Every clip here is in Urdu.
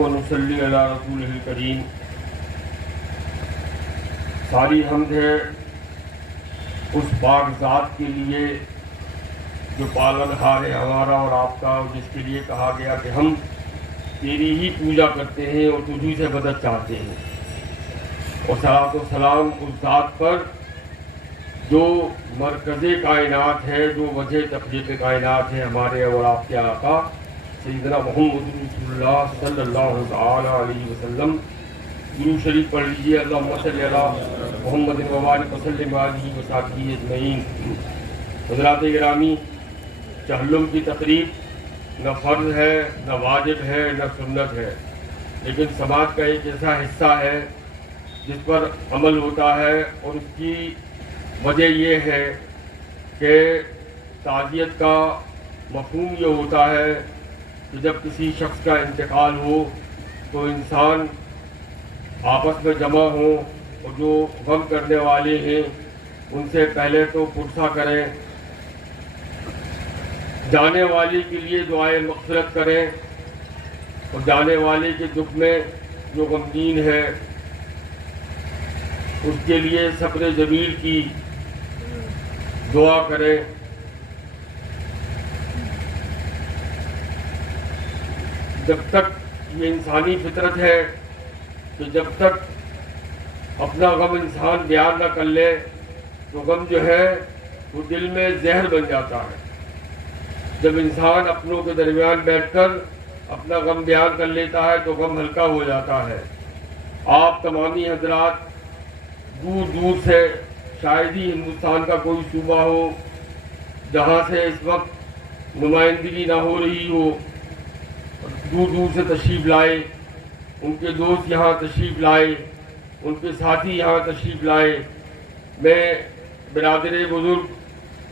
ونصلی علی رسولہ الکریم۔ ساری حمد ہے اس پاک ذات کے لیے جو پالنہار ہے ہمارا اور آپ کا، جس کے لیے کہا گیا کہ ہم تیری ہی پوجا کرتے ہیں اور تجھی سے مدد چاہتے ہیں۔ اور صلاۃ و سلام اس ذات پر جو مرکز کائنات ہے، جو وجہ تخلیق کائنات ہے، ہمارے اور آپ کے آقا سیدنا محمد رسول اللہ صلی اللہ تعالی علیہ وسلم۔ درود شریف پڑھ لیجیے، اللہم صلی علی محمد وبارک وسلم علیہ وصحبہ اجمعین۔ حضرات گرامی، چہلم کی تقریب نہ فرض ہے، نہ واجب ہے، نہ سنت ہے، لیکن سماج کا ایک ایسا حصہ ہے جس پر عمل ہوتا ہے، اور اس کی وجہ یہ ہے کہ تعزیت کا مفہوم یہ ہوتا ہے کہ جب کسی شخص کا انتقال ہو تو انسان آپس میں جمع ہوں اور جو غم کرنے والے ہیں ان سے پہلے تو پرسہ کریں، جانے والے کے لیے دعائے مغفرت کریں، اور جانے والے کے دکھ میں جو غمگین ہے اس کے لیے صبر جمیل کی دعا کریں۔ جب تک یہ انسانی فطرت ہے کہ جب تک اپنا غم انسان بیان نہ کر لے تو غم جو ہے وہ دل میں زہر بن جاتا ہے۔ جب انسان اپنوں کے درمیان بیٹھ کر اپنا غم بیان کر لیتا ہے تو غم ہلکا ہو جاتا ہے۔ آپ تمامی حضرات دور دور سے، شاید ہی ہندوستان کا کوئی صوبہ ہو جہاں سے اس وقت نمائندگی نہ ہو رہی ہو، دور دور سے تشریف لائے، ان کے دوست یہاں تشریف لائے، ان کے ساتھی یہاں تشریف لائے۔ میں برادر بزرگ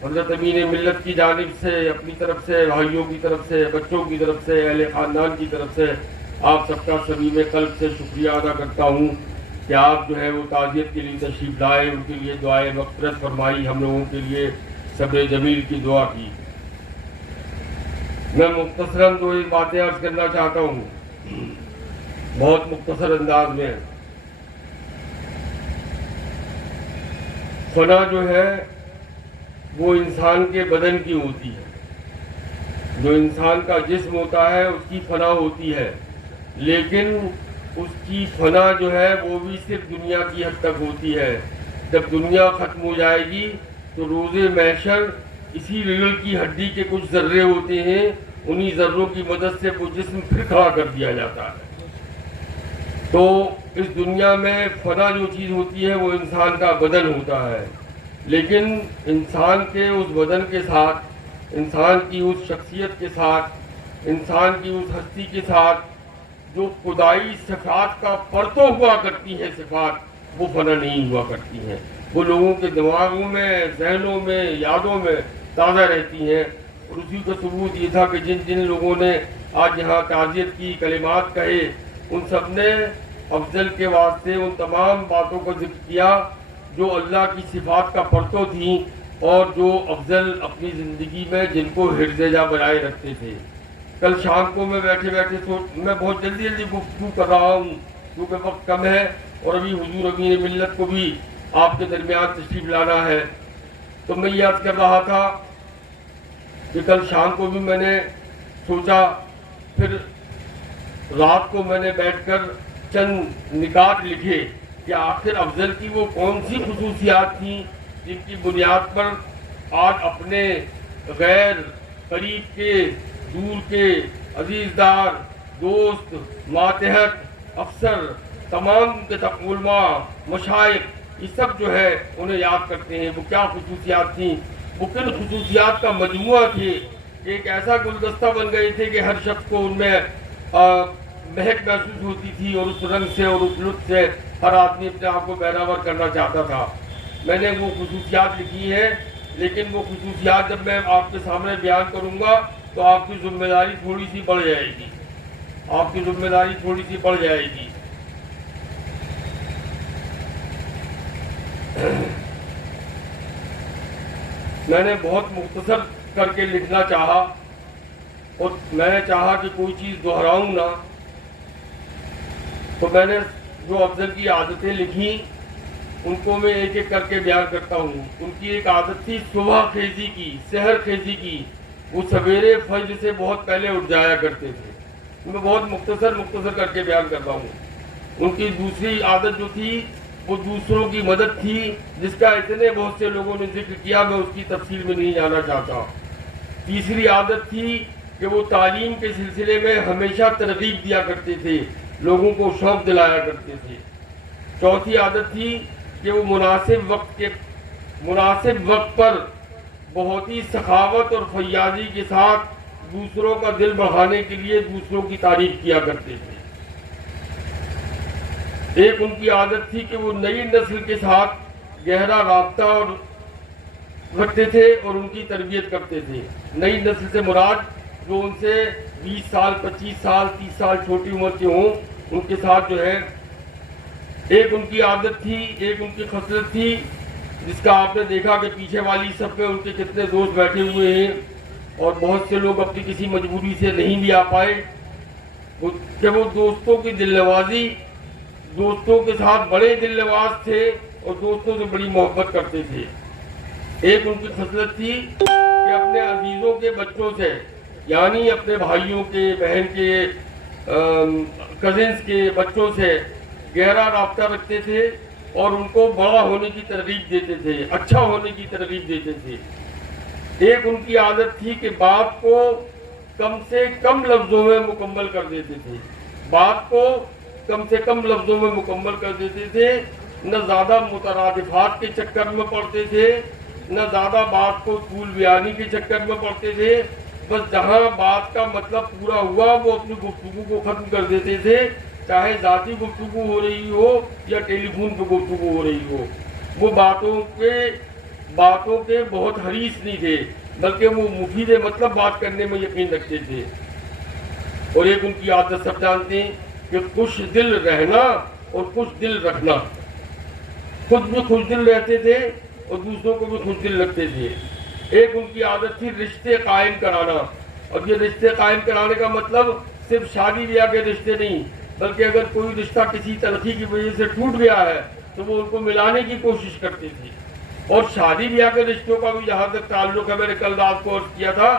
حضرت امین ملت کی جانب سے، اپنی طرف سے، بھائیوں کی طرف سے، بچوں کی طرف سے، اہل خاندان کی طرف سے آپ سب کا صمیم قلب سے شکریہ ادا کرتا ہوں کہ آپ جو ہے وہ تعزیت کے لیے تشریف لائے، ان کے لیے دعائے مغفرت فرمائی، ہم لوگوں کے لیے صبر جمیل کی دعا کی۔ میں مختصراً دو باتیں عرض کرنا چاہتا ہوں، بہت مختصر انداز میں۔ فنا جو ہے وہ انسان کے بدن کی ہوتی ہے، جو انسان کا جسم ہوتا ہے اس کی فنا ہوتی ہے، لیکن اس کی فنا جو ہے وہ بھی صرف دنیا کی حد تک ہوتی ہے۔ جب دنیا ختم ہو جائے گی تو روز محشر اسی ریڑھ کی ہڈی کے کچھ ذرے ہوتے ہیں، انہی ذروں کی مدد سے وہ جسم پھر کھڑا کر دیا جاتا ہے۔ تو اس دنیا میں فنا جو چیز ہوتی ہے وہ انسان کا بدن ہوتا ہے، لیکن انسان کے اس بدن کے ساتھ، انسان کی اس شخصیت کے ساتھ، انسان کی اس ہستی کے ساتھ جو خدائی صفات کا پرتو ہوا کرتی ہیں صفات، وہ فنا نہیں ہوا کرتی ہیں، وہ لوگوں کے دماغوں میں، ذہنوں میں، یادوں میں تازہ رہتی ہیں۔ اور اسی کا ثبوت یہ تھا کہ جن جن لوگوں نے آج یہاں تعزیت کی کلمات کہے، ان سب نے افضل کے واسطے ان تمام باتوں کا ذکر کیا جو اللہ کی صفات کا پرتو تھیں اور جو افضل اپنی زندگی میں جن کو حرز جا بنائے رکھتے تھے۔ کل شام کو میں بیٹھے میں بہت جلدی گفتگو کر رہا ہوں کیونکہ وقت کم ہے، اور ابھی حضور امین ملت کو بھی آپ کے درمیان تشریف لانا ہے، تو میں یہ عرض کر رہا تھا کہ کل شام کو بھی میں نے سوچا، پھر رات کو میں نے بیٹھ کر چند نکات لکھے کہ آخر افضل کی وہ کون سی خصوصیات تھیں جن کی بنیاد پر آج اپنے غیر، قریب کے، دور کے، عزیزدار، دوست، ماتحت، افسر، تمام کے علماء، مشائخ، یہ سب جو ہے انہیں یاد کرتے ہیں۔ وہ کیا خصوصیات تھیں، وہ کن خصوصیات کا مجموعہ تھے کہ ایک ایسا گلدستہ بن گئے تھے کہ ہر شخص کو ان میں مہک محسوس ہوتی تھی، اور اس رنگ سے اور اس لطف سے ہر آدمی اپنے آپ کو بہراور کرنا چاہتا تھا۔ میں نے وہ خصوصیات لکھی ہیں، لیکن وہ خصوصیات جب میں آپ کے سامنے بیان کروں گا تو آپ کی ذمہ داری تھوڑی سی بڑھ جائے گی، آپ کی ذمہ داری تھوڑی سی بڑھ جائے گی۔ میں نے بہت مختصر کر کے لکھنا چاہا، اور میں نے چاہا کہ کوئی چیز دہراؤں نہ، تو میں نے جو افضل کی عادتیں لکھی ان کو میں ایک ایک کر کے بیان کرتا ہوں. ان کی ایک عادت تھی صبح خیزی کی, سحر خیزی کی. وہ سویرے فجر سے بہت پہلے اٹھ جایا کرتے تھے. میں بہت مختصر کر کے بیان کرتا ہوں. ان کی دوسری عادت جو تھی وہ دوسروں کی مدد تھی, جس کا اتنے بہت سے لوگوں نے ذکر کیا, میں اس کی تفصیل میں نہیں جانا چاہتا. تیسری عادت تھی کہ وہ تعلیم کے سلسلے میں ہمیشہ ترغیب دیا کرتے تھے, لوگوں کو شوق دلایا کرتے تھے. چوتھی عادت تھی کہ وہ مناسب وقت پر بہت ہی سخاوت اور فیاضی کے ساتھ دوسروں کا دل بڑھانے کے لیے دوسروں کی تعریف کیا کرتے تھے. ایک ان کی عادت تھی کہ وہ نئی نسل کے ساتھ گہرا رابطہ اور رکھتے تھے اور ان کی تربیت کرتے تھے. نئی نسل سے مراد جو ان سے 20 سال 25 سال 30 سال چھوٹی عمر کے ہوں, ان کے ساتھ جو ہے. ایک ان کی عادت تھی, ایک ان کی خصلت تھی, جس کا آپ نے دیکھا کہ پیچھے والی صف میں ان کے کتنے دوست بیٹھے ہوئے ہیں اور بہت سے لوگ اپنی کسی مجبوری سے نہیں بھی آ پائے, کہ وہ دوستوں کی دل نوازی, دوستوں کے ساتھ بڑے دل نواز تھے اور دوستوں سے بڑی محبت کرتے تھے. ایک ان کی خصلت تھی کہ اپنے عزیزوں کے بچوں سے, یعنی اپنے بھائیوں کے, بہن کے, کزنس کے بچوں سے گہرا رابطہ رکھتے تھے اور ان کو بڑا ہونے کی ترغیب دیتے تھے, اچھا ہونے کی ترغیب دیتے تھے. ایک ان کی عادت تھی کہ بات کو کم سے کم لفظوں میں مکمل کر دیتے تھے, بات کو کم سے کم لفظوں میں مکمل کر دیتے تھے. نہ زیادہ مترادفات کے چکر میں پڑتے تھے, نہ زیادہ بات کو طول بیانی کے چکر میں پڑتے تھے. بس جہاں بات کا مطلب پورا ہوا وہ اپنی گفتگو کو ختم کر دیتے تھے, چاہے ذاتی گفتگو ہو رہی ہو یا ٹیلی فون پہ گفتگو ہو رہی ہو. وہ باتوں کے بہت حریص نہیں تھے, بلکہ وہ مفید مطلب بات کرنے میں یقین رکھتے تھے. اور ایک ان کی عادت سب جانتے ہیں کہ خوش دل رہنا اور خوش دل رکھنا. خود بھی خوش دل رہتے تھے اور دوسروں کو بھی خوش دل رکھتے تھے. ایک ان کی عادت تھی رشتے قائم کرانا, اور یہ رشتے قائم کرانے کا مطلب صرف شادی بیاہ کے رشتے نہیں, بلکہ اگر کوئی رشتہ کسی تلخی کی وجہ سے ٹوٹ گیا ہے تو وہ ان کو ملانے کی کوشش کرتے تھے. اور شادی بیاہ کے رشتوں کا بھی جہاں تک تعلق ہے, میں نے کل رات کو عرض کیا تھا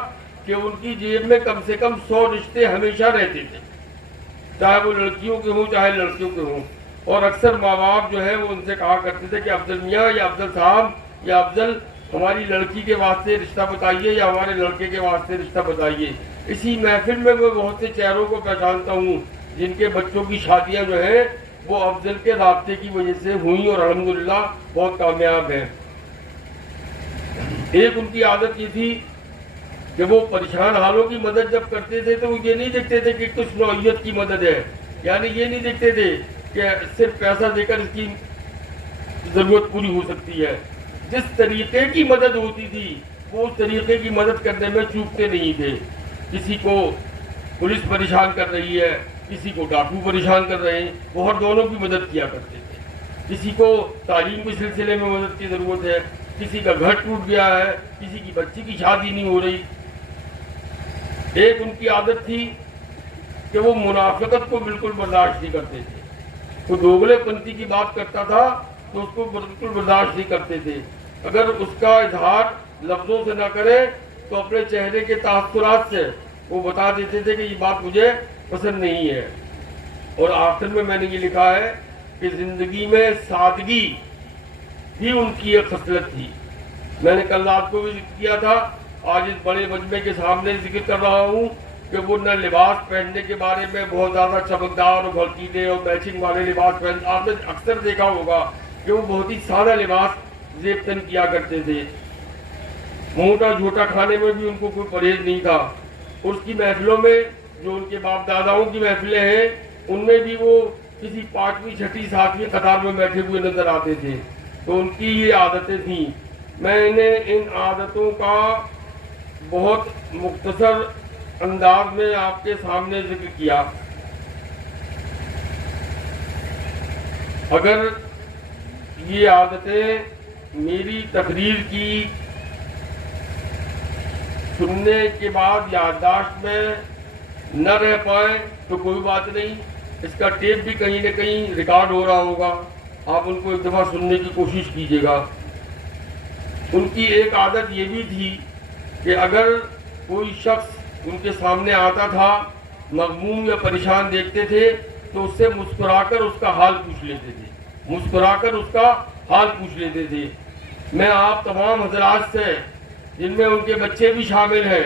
کہ ان کی جیب میں کم سے کم 100 رشتے ہمیشہ رہتے تھے, چاہے وہ لڑکیوں کے ہوں چاہے لڑکیوں کے ہوں. اور اکثر ماں باپ جو ہے وہ ان سے کہا کرتے تھے کہ افضل میاں یا افضل صاحب یا افضل ہماری لڑکی کے واسطے رشتہ بتائیے یا ہمارے لڑکے کے واسطے رشتہ بتائیے. اسی محفل میں میں بہت سے چہروں کو پہچانتا ہوں جن کے بچوں کی شادیاں جو ہیں وہ افضل کے رابطے کی وجہ سے ہوئیں اور الحمدللہ بہت کامیاب ہیں. ایک ان کی عادت یہ تھی کہ وہ پریشان حالوں کی مدد جب کرتے تھے تو وہ یہ نہیں دیکھتے تھے کہ کس نوعیت کی مدد ہے, یعنی یہ نہیں دیکھتے تھے کہ صرف پیسہ دے کر اس کی ضرورت پوری ہو سکتی ہے. جس طریقے کی مدد ہوتی تھی وہ اس طریقے کی مدد کرنے میں چوکتے نہیں تھے. کسی کو پولیس پریشان کر رہی ہے, کسی کو ڈاکو پریشان کر رہے ہیں, وہ ہر دونوں کی مدد کیا کرتے تھے. کسی کو تعلیم کے سلسلے میں مدد کی ضرورت ہے, کسی کا گھر ٹوٹ گیا ہے, کسی کی بچی کی شادی نہیں ہو رہی. ایک ان کی عادت تھی کہ وہ منافقت کو بالکل برداشت نہیں کرتے تھے. وہ دوگلے پنتی کی بات کرتا تھا تو اس کو بالکل برداشت نہیں کرتے تھے. اگر اس کا اظہار لفظوں سے نہ کرے تو اپنے چہرے کے تاثرات سے وہ بتا دیتے تھے کہ یہ بات مجھے پسند نہیں ہے. اور آخر میں نے یہ لکھا ہے کہ زندگی میں سادگی بھی ان کی ایک خصلت تھی. میں نے کل رات کو بھی ذکر کیا تھا, آج اس بڑے مجمع کے سامنے ذکر کر رہا ہوں کہ وہ نہ لباس پہننے کے بارے میں بہت زیادہ چمکدار اور بھڑکیلے اور میچنگ والے لباس پہن, آپ نے اکثر دیکھا ہوگا کہ وہ بہت ہی سادہ لباس زیب تن کیا کرتے تھے. موٹا جھوٹا کھانے میں بھی ان کو کوئی پرہیز نہیں تھا. اس کی محفلوں میں جو ان کے باپ داداؤں کی محفلیں ہیں ان میں بھی وہ کسی 5ویں 6ٹھی 7ویں قطار میں بیٹھے ہوئے نظر آتے تھے. تو ان کی یہ عادتیں تھیں. میں نے ان عادتوں کا بہت مختصر انداز میں آپ کے سامنے ذکر کیا. اگر یہ عادتیں میری تقریر کی سننے کے بعد یادداشت میں نہ رہ پائیں تو کوئی بات نہیں, اس کا ٹیپ بھی کہیں نہ کہیں ریکارڈ ہو رہا ہوگا، آپ ان کو ایک دفعہ سننے کی کوشش کیجیے گا۔ ان کی ایک عادت یہ بھی تھی کہ اگر کوئی شخص ان کے سامنے آتا تھا، مغموم یا پریشان دیکھتے تھے تو اس سے مسکرا کر اس کا حال پوچھ لیتے تھے، مسکرا کر اس کا حال پوچھ لیتے تھے۔ میں آپ تمام حضرات سے، جن میں ان کے بچے بھی شامل ہیں،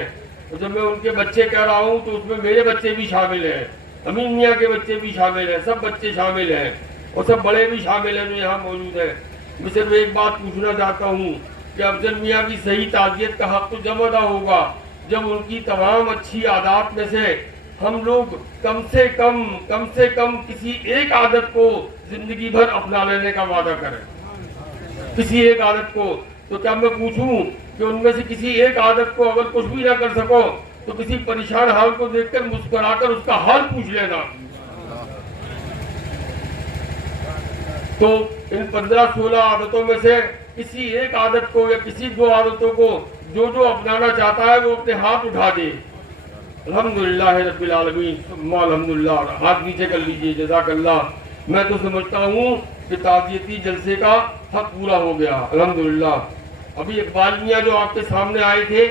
اور جب میں ان کے بچے کہہ رہا ہوں تو اس میں میرے بچے بھی شامل ہیں، امین میاں کے بچے بھی شامل ہیں، سب بچے شامل ہیں اور سب بڑے بھی شامل ہیں جو یہاں موجود ہیں۔ میں صرف ایک بات پوچھنا چاہتا ہوں کہ افضل میاں کی صحیح تعزیت کا حق تو جب ادا ہوگا جب ان کی تمام اچھی عادات میں سے ہم لوگ کم سے کم کسی ایک عادت کو زندگی بھر اپنا لینے کا وعدہ کریں، کسی ایک عادت کو۔ تو کیا میں پوچھوں کہ ان میں سے کسی ایک عادت کو اگر کچھ بھی نہ کر سکو تو کسی پریشان حال کو دیکھ کر مسکرا کر اس کا حال پوچھ لینا۔ تو ان 15-16 عادتوں میں سے کسی ایک عادت کو یا کسی 2 عادتوں کو جو اپنانا چاہتا ہے وہ اپنے ہاتھ اٹھا دے۔ الحمدللہ رب العالمین، ثم الحمدللہ۔ ہاتھ نیچے کر لیجئے، جزاک اللہ۔ میں تو سمجھتا ہوں کہ تعزیتی جلسے کا حق پورا ہو گیا، الحمدللہ۔ ابھی اقبال میاں جو آپ کے سامنے آئے تھے،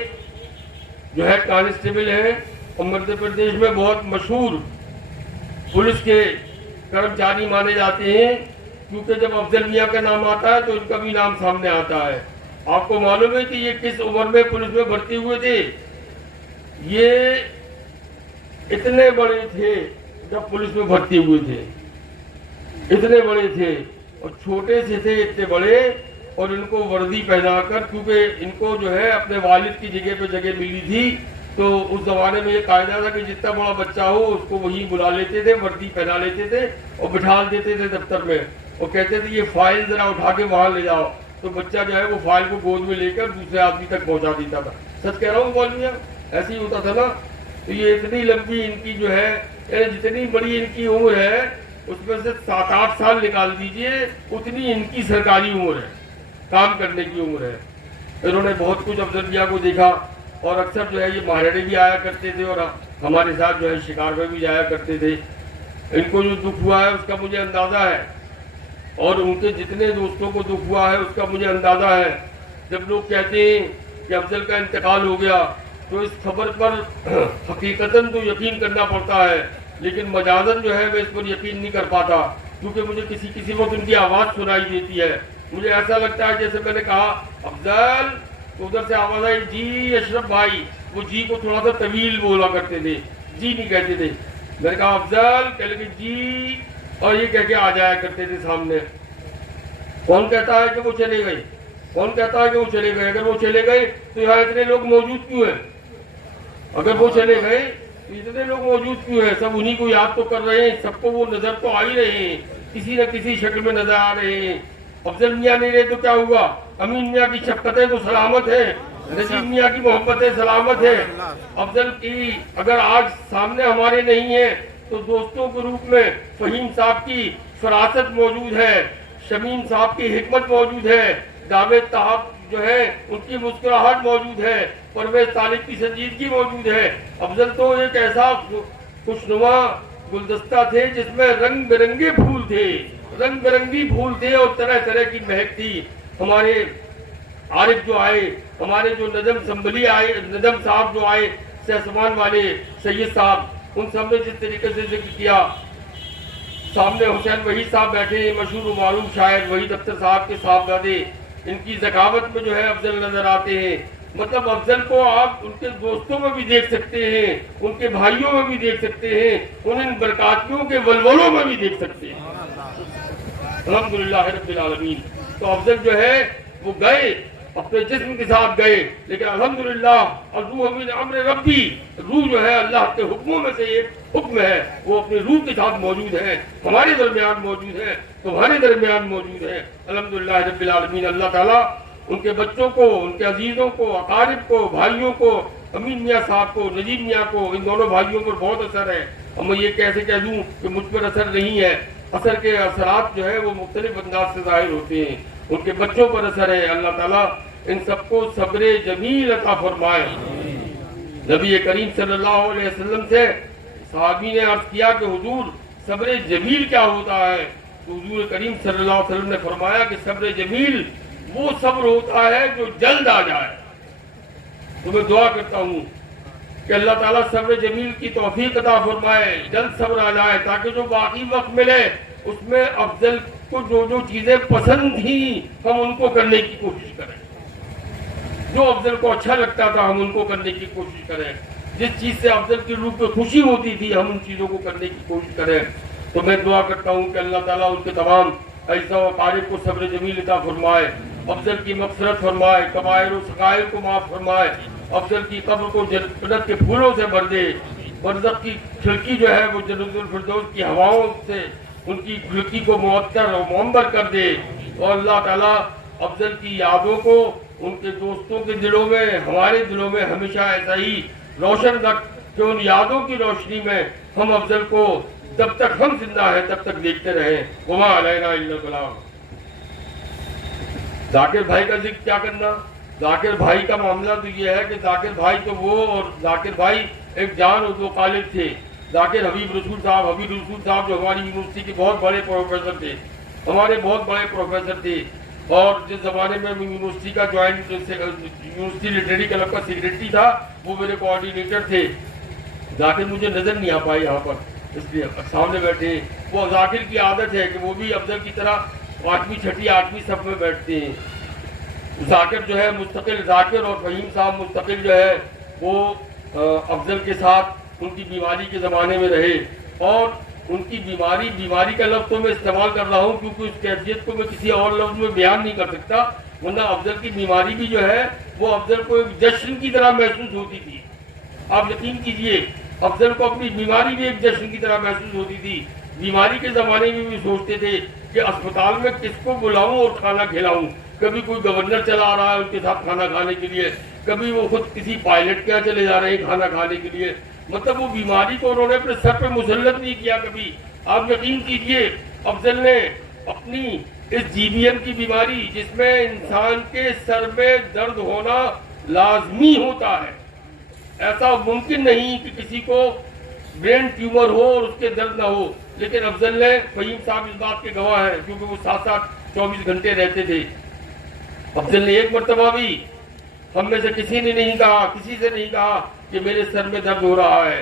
جو ہے کانسٹیبل ہیں اور مدھیہ پردیش میں بہت مشہور پولیس کے کرمچاری مانے جاتے ہیں، کیونکہ جب افضل میاں کا نام آتا ہے تو ان کا بھی نام سامنے آتا ہے۔ آپ کو معلوم ہے کہ یہ کس عمر میں پولیس میں بھرتی ہوئے تھے؟ یہ اتنے بڑے تھے جب پولیس میں بھرتی ہوئے تھے، اتنے بڑے تھے اور چھوٹے سے تھے اتنے بڑے، اور ان کو وردی پہنا کر، کیونکہ ان کو جو ہے اپنے والد کی جگہ پہ جگہ ملی تھی، تو اس زمانے میں یہ قاعدہ تھا کہ جتنا بڑا بچہ ہو اس کو وہی بلا لیتے تھے، وردی پہنا لیتے تھے اور بٹھا دیتے تھے دفتر میں، اور کہتے تھے یہ فائل ذرا اٹھا کے وہاں لے جاؤ، تو بچہ جو ہے وہ فائل کو گود میں لے کر دوسرے آدمی تک پہنچا دیتا تھا۔ سچ کہہ رہا ہوں مولوی، ایسے ہی ہوتا تھا نا۔ تو یہ اتنی لمبی ان کی جو ہے، یعنی جتنی بڑی ان کی عمر ہے اس میں سے 7-8 سال نکال دیجئے، اتنی ان کی سرکاری عمر ہے، کام کرنے کی عمر ہے۔ انہوں نے بہت کچھ افضل میاں کو دیکھا، اور اکثر جو ہے یہ ماہرے بھی آیا کرتے تھے اور ہمارے ساتھ جو ہے شکار میں بھی جایا کرتے تھے۔ ان کو جو دکھ ہوا ہے اس کا مجھے اندازہ ہے، اور ان کے جتنے دوستوں کو دکھ ہوا ہے اس کا مجھے اندازہ ہے۔ جب لوگ کہتے ہیں کہ افضل کا انتقال ہو گیا تو اس خبر پر حقیقتاً تو یقین کرنا پڑتا ہے، لیکن مجازاً جو ہے میں اس پر یقین نہیں کر پاتا، کیونکہ مجھے کسی وقت ان کی آواز سنائی دیتی ہے۔ مجھے ایسا لگتا ہے جیسے میں نے کہا افضل، تو ادھر سے آواز آئی جی اشرف بھائی، وہ جی کو تھوڑا سا طویل بولا کرتے تھے، جی نہیں کہتے تھے۔ میں نے کہا افضل، کہہ لگے جی، اور یہ کہہ کے آ جایا کرتے تھے سامنے۔ کون کہتا ہے کہ وہ چلے گئے؟ کون کہتا ہے کہ وہ چلے گئے؟ اگر وہ چلے گئے تو یہاں اتنے لوگ موجود کیوں ہیں؟ اگر وہ چلے گئے تو اتنے لوگ موجود کیوں ہیں؟ سب انہی کو یاد تو کر رہے ہیں، سب کو وہ نظر تو آ ہی رہے ہیں، کسی نہ کسی شکل میں نظر آ رہے ہیں۔ افضل میاں نہیں رہے تو کیا ہوا؟ امین میاں کی شفقتیں تو سلامت ہے، نجیب میاں کی محبتیں سلامت ہے۔ افضل کی اگر آج سامنے ہمارے نہیں ہیں تو دوستوں کے روپ میں فہیم صاحب کی فراست موجود ہے، شمیم صاحب کی حکمت موجود ہے، جاوید صاحب جو ہے ان کی مسکراہٹ موجود ہے، پرویز طالب کی سنجیدگی موجود ہے۔ افضل تو ایک ایسا خوشنما گلدستہ تھے جس میں رنگ برنگے پھول تھے، رنگ برنگی پھول تھے اور طرح طرح کی مہک تھی۔ ہمارے عارف جو آئے، ہمارے جو نجم سنبھلی آئے، نجم صاحب جو آئے، سہسمان والے سید صاحب، ان سب نے جس طریقے سے ذکر کیا، سامنے حسین وحید صاحب بیٹھے ہیں، مشہور و معروف شاعر وحید اختر صاحب کے صاحبزادے، ان کی ذکاوت میں جو ہے افضل نظر آتے ہیں۔ مطلب افضل کو آپ ان کے دوستوں میں بھی دیکھ سکتے ہیں، ان کے بھائیوں میں بھی دیکھ سکتے ہیں، ان برکاتیوں کے ولولوں میں بھی دیکھ سکتے ہیں۔ الحمدللہ رب العالمین۔ تو افضل جو ہے وہ گئے، اپنے جسم کے ساتھ گئے، لیکن الحمدللہ الروح من امر ربی، روح جو ہے اللہ کے حکموں میں سے ایک حکم ہے، وہ اپنے روح کے ساتھ موجود ہے، ہمارے درمیان موجود ہے، تمہارے درمیان موجود ہے۔ الحمدللہ رب العالمین۔ اللہ تعالیٰ ان کے بچوں کو، ان کے عزیزوں کو، اقارب کو، بھائیوں کو، امین میاں صاحب کو، نجیب میاں کو، ان دونوں بھائیوں پر بہت اثر ہے۔ اب میں یہ کیسے کہہ دوں کہ مجھ پر اثر نہیں ہے؟ اثر کے اثرات جو ہے وہ مختلف انداز سے ظاہر ہوتے ہیں، ان کے بچوں پر اثر ہے۔ اللہ تعالیٰ ان سب کو صبر جمیل عطا فرمائے۔ نبی کریم صلی اللہ علیہ وسلم سے صحابی نے عرض کیا کہ حضور صبر جمیل کیا ہوتا ہے تو حضور کریم صلی اللہ علیہ وسلم نے فرمایا کہ صبر جمیل وہ صبر ہوتا ہے جو جلد آ جائے. تو میں دعا کرتا ہوں کہ اللہ تعالیٰ صبر جمیل کی توفیق عطا فرمائے, جلد صبر آ جائے, تاکہ جو باقی وقت ملے اس میں افضل کو جو چیزیں پسند تھیں ہم ان کو کرنے کی کوشش کریں, جو افضل کو اچھا لگتا تھا ہم ان کو کرنے کی کوشش کریں, جس چیز سے افضل کی روح کو خوشی ہوتی تھی ہم ان چیزوں کو کرنے کی کوشش کریں. تو میں دعا کرتا ہوں کہ اللہ تعالیٰ ان کے تمام ایسا و قارب کو صبر جمیل عطا فرمائے, افضل کی مغفرت فرمائے, کبائر و صغائر کو معاف فرمائے, افضل کی قبر کو جنت کے پھولوں سے بھر دے, برزخ کی کھڑکی جو ہے وہ جنت الفردوس کی ہواؤں سے ان کی کھڑکی کو معطر اور معمر کر دے, اور اللہ تعالیٰ افضل کی یادوں کو ان کے دوستوں کے دلوں میں, ہمارے دلوں میں ہمیشہ ایسا ہی روشن رکھ کہ ان یادوں کی روشنی میں ہم افضل کو جب تک ہم زندہ ہیں تب تک دیکھتے رہیں. وما علینا الا البلاغ. ذاکر بھائی کا ذکر کیا کرنا. ذاکر بھائی کا معاملہ تو یہ ہے کہ ذاکر بھائی تو وہ اور ذاکر بھائی ایک جان اور دو قالب تھے. ذاکر حبیب رسول صاحب جو ہماری یونیورسٹی کے بہت بڑے پروفیسر تھے, ہمارے بہت بڑے پروفیسر تھے, اور جس زمانے میں یونیورسٹی کا جوائنٹ یونیورسٹی لٹریری کلب کا سیکریٹری تھا وہ میرے کوآرڈینیٹر تھے. ذاکر مجھے نظر نہیں آ پائی یہاں پر, اس لیے سامنے بیٹھے. وہ ذاکر کی عادت ہے کہ وہ بھی افضل کی طرح 5ویں 6ٹھی 8ویں صف میں بیٹھتے ہیں. ذاکر جو ہے مستقل, ذاکر اور فہیم صاحب مستقل جو ہے وہ افضل کے ساتھ ان کی بیماری کے زمانے میں رہے, اور ان کی بیماری کا لفظ تو میں استعمال کر رہا ہوں کیونکہ اس کیفیت کو میں کسی اور لفظ میں بیان نہیں کر سکتا, ورنہ افضل کی بیماری بھی جو ہے وہ افضل کو ایک جشن کی طرح محسوس ہوتی تھی. آپ یقین کیجئے افضل کو اپنی بیماری بھی ایک جشن کی طرح محسوس ہوتی تھی. بیماری کے زمانے میں بھی سوچتے تھے کہ اسپتال میں کس کو بلاؤں اور کھانا کھلاؤں. کبھی کوئی گورنر چلا آ رہا ہے ان کے ساتھ کھانا کھانے کے لیے, کبھی وہ خود کسی پائلٹ کے چلے جا رہے ہیں کھانا کھانے کے لیے. مطلب وہ بیماری کو انہوں نے اپنے سر پہ مسلط نہیں کیا کبھی. آپ یقین کیجئے افضل نے اپنی اس جی بی ایم کی بیماری, جس میں انسان کے سر میں درد ہونا لازمی ہوتا ہے, ایسا ممکن نہیں کہ کسی کو برین ٹیومر ہو اور اس کے درد نہ ہو, لیکن افضل نے, فہیم صاحب اس بات کے گواہ ہیں کیونکہ وہ 7-7 24 گھنٹے رہتے تھے. افضل نے ایک مرتبہ بھی ہم میں سے کسی سے نہیں کہا کہ میرے سر میں درد ہو رہا ہے.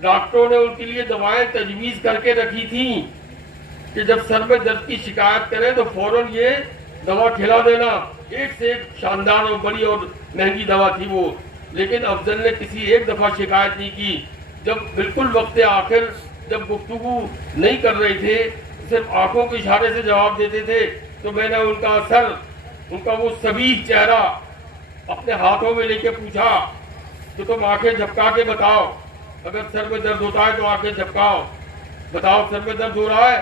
ڈاکٹروں نے ان کے لیے دوائیں تجویز کر کے رکھی تھیں کہ جب سر میں درد کی شکایت کریں تو فوراً یہ دوا کھلا دینا. ایک سے ایک شاندار اور بڑی اور مہنگی دوا تھی وہ, لیکن افضل نے کسی ایک دفعہ شکایت نہیں کی. جب بالکل وقت آخر جب گفتگو نہیں کر رہے تھے, صرف آنکھوں کے اشارے سے جواب دیتے تھے, تو میں نے ان کا وہ سبیل چہرہ اپنے ہاتھوں میں لے کے پوچھا کہ تم آنکھیں جھپکا کے بتاؤ, اگر سر میں درد ہوتا ہے تو آنکھیں جھپکاؤ, بتاؤ سر میں درد ہو رہا ہے.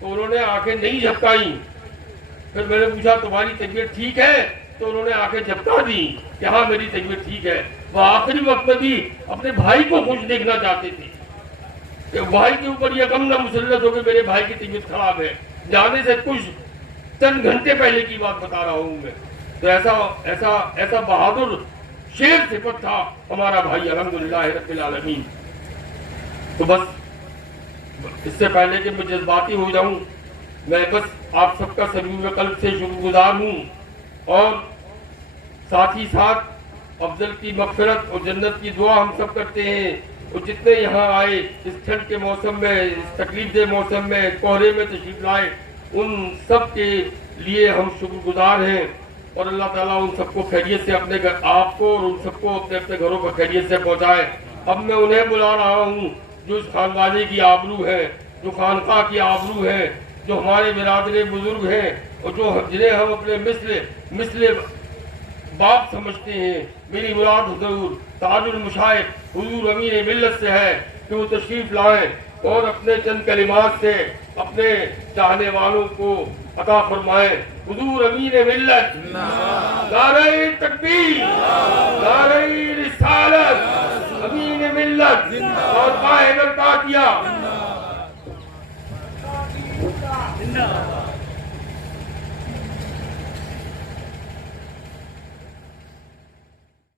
تو انہوں نے آنکھیں نہیں جھپکائیں. پھر میں نے پوچھا تمہاری طبیعت ٹھیک ہے, تو انہوں نے آنکھیں جھپکا دی کہ ہاں میری طبیعت ٹھیک ہے. وہ آخری وقت میں بھی اپنے بھائی کو خوش دیکھنا چاہتے تھے کہ بھائی کے اوپر یہ غم نہ مسلط ہو کہ میرے بھائی کی طبیعت خراب ہے. جانے سے کچھ چند گھنٹے پہلے کی بات بتا رہا ہوں میں. تو ایسا بہادر شیر صفت تھا ہمارا بھائی, الحمدللہ رب العالمین. تو بس اس سے پہلے کہ میں جذباتی ہو جاؤں, میں بس آپ سب کا صمیم قلب سے شکر گزار ہوں, اور ساتھ ہی ساتھ افضل کی مغفرت اور جنت کی دعا ہم سب کرتے ہیں. اور جتنے یہاں آئے اس ٹھنڈ کے موسم میں, اس تکلیف دہ موسم میں, کوہرے میں تشریف لائے, ان سب کے لیے ہم شکر گزار ہیں. اور اللہ تعالیٰ ان سب کو خیریت سے اپنے گھر, آپ کو اور ان سب کو اپنے اپنے گھروں پر خیریت سے پہنچائے. اب میں انہیں بلا رہا ہوں جو اس خانوانے کی آبرو ہے, جو خانقاہ کی آبرو ہے, جو ہمارے برادر بزرگ ہیں, اور جنہیں ہم اپنے مثل باپ سمجھتے ہیں. میری مراد حضور تاج المشائخ حضور امین ملت سے ہے کہ وہ تشریف لائیں اور اپنے چند کلمات سے اپنے چاہنے والوں کو عطا فرمائیں. حضور امین ملت, نعرہ تکبیر, نعرہ رسالت, امین ملت, اور قائد القادیہ